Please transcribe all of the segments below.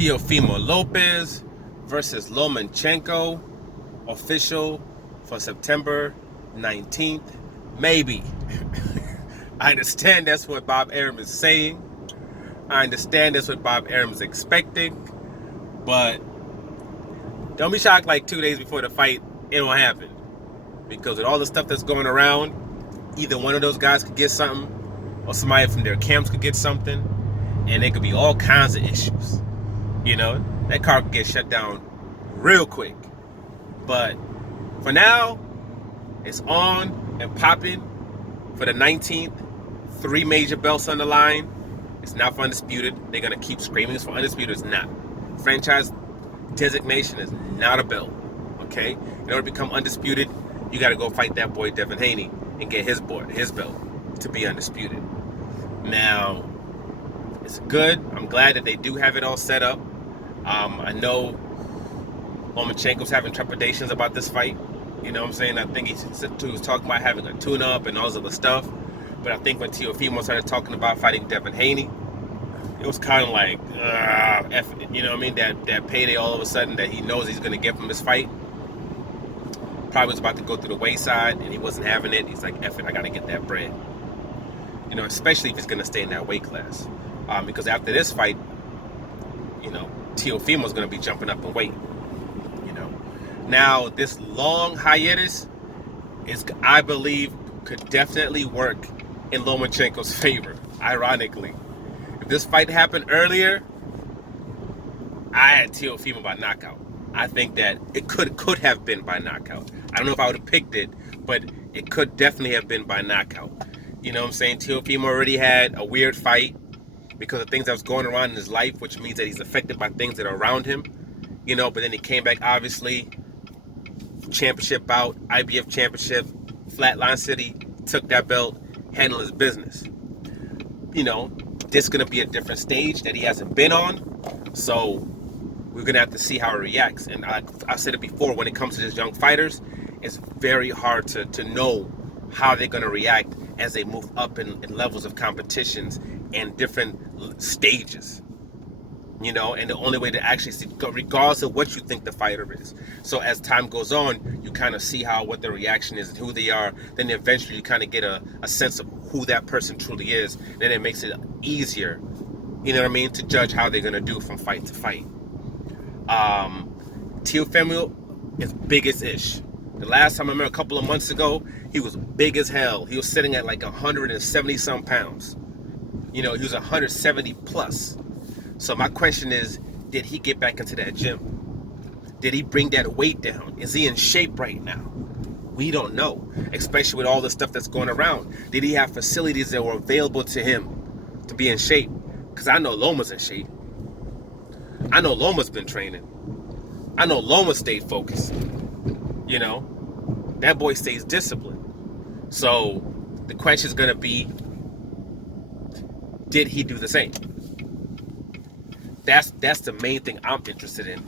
Teofimo Lopez versus Lomachenko, official for September 19th. Maybe. I understand that's what Bob Arum is saying. I understand that's what Bob Arum is expecting. But don't be shocked like 2 days before the fight, it won't happen. Because with all the stuff that's going around, either one of those guys could get something, or somebody from their camps could get something, and there could be all kinds of issues. You know, that car could get shut down real quick. But for now, it's on and popping for the 19th. 3 major belts on the line. It's not for undisputed. They're going to keep screaming it's for undisputed. It's not. Franchise designation is not a belt. Okay? In order to become undisputed, you got to go fight that boy Devin Haney and get his belt to be undisputed. Now, it's good. I'm glad that they do have it all set up. I know Lomachenko's having trepidations about this fight. You know what I'm saying? I think he was talking about having a tune-up and all this other stuff. But I think when Teofimo started talking about fighting Devin Haney, it was kind of like, F it. You know what I mean? That payday all of a sudden that he knows he's going to get from this fight probably was about to go through the wayside, and he wasn't having it. He's like, F it, I got to get that bread. You know, especially if he's going to stay in that weight class. Because after this fight, you know, Teofimo's going to be jumping up in weight. You know. Now, this long hiatus is, I believe, could definitely work in Lomachenko's favor, ironically. If this fight happened earlier, I had Teofimo by knockout. I think that it could have been by knockout. I don't know if I would have picked it, but it could definitely have been by knockout. You know what I'm saying? Teofimo already had a weird fight because of things that was going around in his life, which means that he's affected by things that are around him. You know, but then he came back, obviously, championship bout, IBF championship, Flatline City, took that belt, handled his business. You know, this is going to be a different stage that he hasn't been on, so we're going to have to see how he reacts. And I said it before, when it comes to these young fighters, it's very hard to know how they're going to react as they move up in levels of competitions and different stages. You know, and the only way to actually see, regardless of what you think the fighter is. So as time goes on, you kind of see what the reaction is and who they are. Then eventually you kind of get a sense of who that person truly is. Then it makes it easier, you know what I mean, to judge how they're going to do from fight to fight. Teofimo is big as ish. The last time I remember a couple of months ago, he was big as hell. He was sitting at like 170 some pounds. You know, he was 170 plus. So my question is, did he get back into that gym? Did he bring that weight down? Is he in shape right now? We don't know, especially with all the stuff that's going around. Did he have facilities that were available to him to be in shape? Because I know Loma's in shape. I know Loma's been training. I know Loma stayed focused. You know, that boy stays disciplined. So the question is going to be, did he do the same? That's the main thing I'm interested in.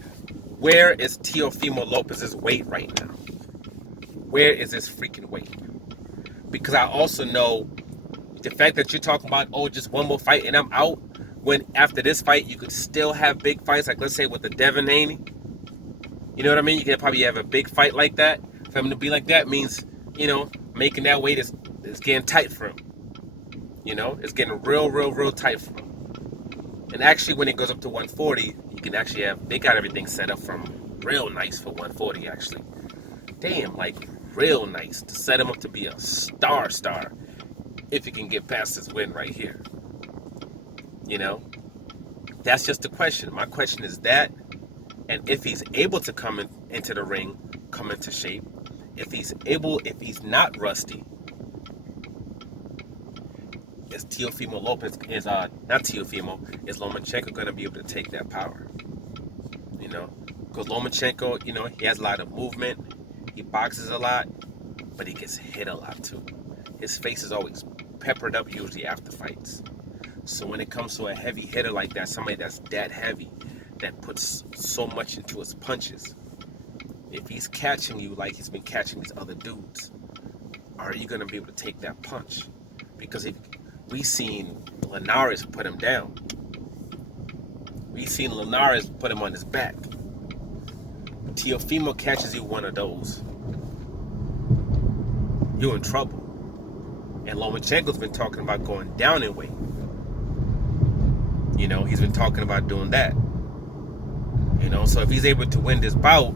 Where is Teofimo Lopez's weight right now? Where is his freaking weight? Because I also know the fact that you're talking about, oh, just one more fight and I'm out, when after this fight you could still have big fights, like let's say with the Devin Haney. You know what I mean? You can probably have a big fight like that. For him to be like that means, you know, making that weight is getting tight for him. You know, it's getting real tight for him. And actually, when it goes up to 140, you can actually they got everything set up from real nice for 140, actually. Damn, like real nice to set him up to be a star if he can get past this win right here. You know, that's just the question. My question is that, and if he's able to come into the ring, come into shape, if he's not rusty, is Teofimo Lopez, is Lomachenko going to be able to take that power? You know, because Lomachenko, you know, he has a lot of movement, he boxes a lot, but he gets hit a lot too. His face is always peppered up usually after fights. So when it comes to a heavy hitter like that, somebody that's that heavy, that puts so much into his punches, if he's catching you like he's been catching these other dudes, are you going to be able to take that punch? Because if we seen Linares put him down, We seen Linares put him on his back. Teofimo catches you one of those, you're in trouble. And Lomachenko's been talking about going down in weight. You know, he's been talking about doing that. You know, so if he's able to win this bout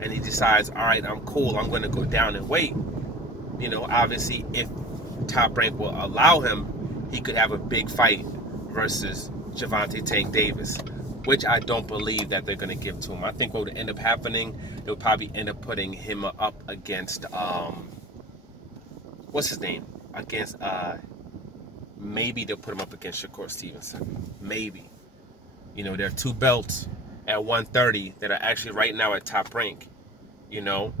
and he decides, all right, I'm cool, I'm going to go down in weight, you know, obviously if Top Rank will allow him, he could have a big fight versus Gervonta Tank Davis, which I don't believe that they're going to give to him. I think what would end up happening, they'll probably end up putting him up against, what's his name? Against, maybe they'll put him up against Shakur Stevenson. Maybe. You know, there are 2 belts at 130 that are actually right now at Top Rank. You know,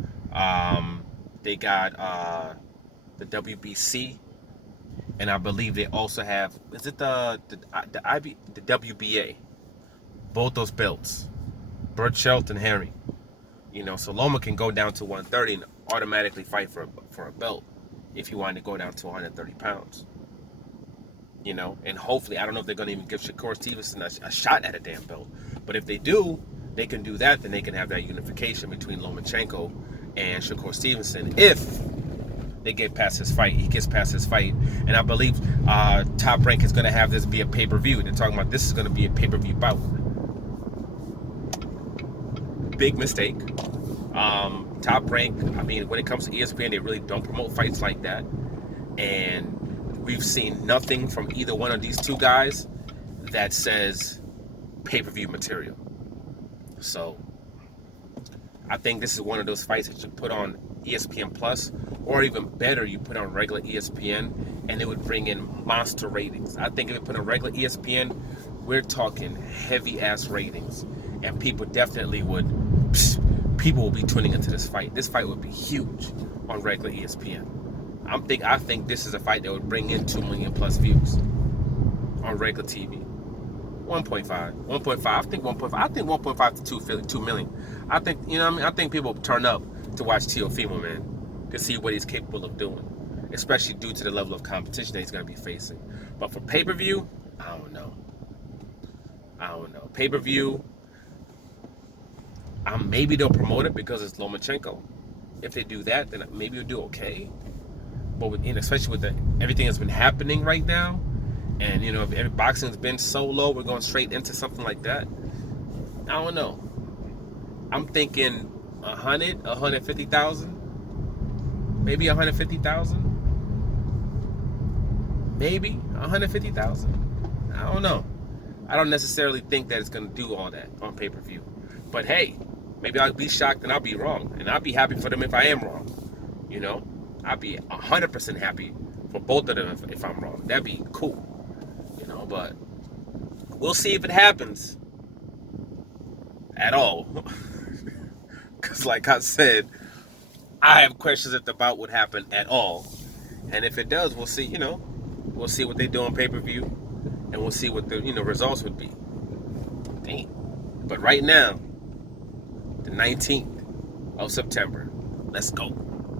they got the WBC, and I believe they also have, is it the WBA? Both those belts, Burt Shelton, Henry. You know, so Loma can go down to 130 and automatically fight for a belt if you wanted to go down to 130 pounds. You know, and hopefully, I don't know if they're going to even give Shakur Stevenson a shot at a damn belt. But if they do, they can do that. Then they can have that unification between Lomachenko and Shakur Stevenson if they get past his fight. He gets past his fight. And I believe Top Rank is going to have this be a pay-per-view. They're talking about this is going to be a pay-per-view bout. Big mistake. Top Rank, I mean, when it comes to ESPN, they really don't promote fights like that. And we've seen nothing from either one of these 2 guys that says pay-per-view material. So I think this is one of those fights that you put on ESPN Plus, or even better, you put on regular ESPN, and it would bring in monster ratings. I think if you put on regular ESPN, we're talking heavy-ass ratings, and people definitely would, people will be tuning into this fight. This fight would be huge on regular ESPN. I think this is a fight that would bring in 2 million plus views on regular TV. 1.5. I think 1.5 to 2 million. I think, you know what I mean? I think people turn up to watch Teofimo, man, to see what he's capable of doing, especially due to the level of competition that he's going to be facing. But for pay-per-view, I don't know. Pay-per-view, maybe they'll promote it because it's Lomachenko. If they do that, then maybe it'll do okay. But especially with everything that's been happening right now, and you know, if every boxing's been so low, we're going straight into something like that. I don't know. I'm thinking 100, 150,000, maybe 150,000, maybe 150,000. I don't know. I don't necessarily think that it's going to do all that on pay-per-view. But hey, maybe I'll be shocked and I'll be wrong, and I'll be happy for them if I am wrong. You know. I'd be 100% happy for both of them if I'm wrong. That'd be cool, you know, but we'll see if it happens at all. Because like I said, I have questions if the bout would happen at all. And if it does, we'll see, you know, we'll see what they do on pay-per-view, and we'll see what the, you know, results would be. Dang. But right now, the 19th of September, let's go.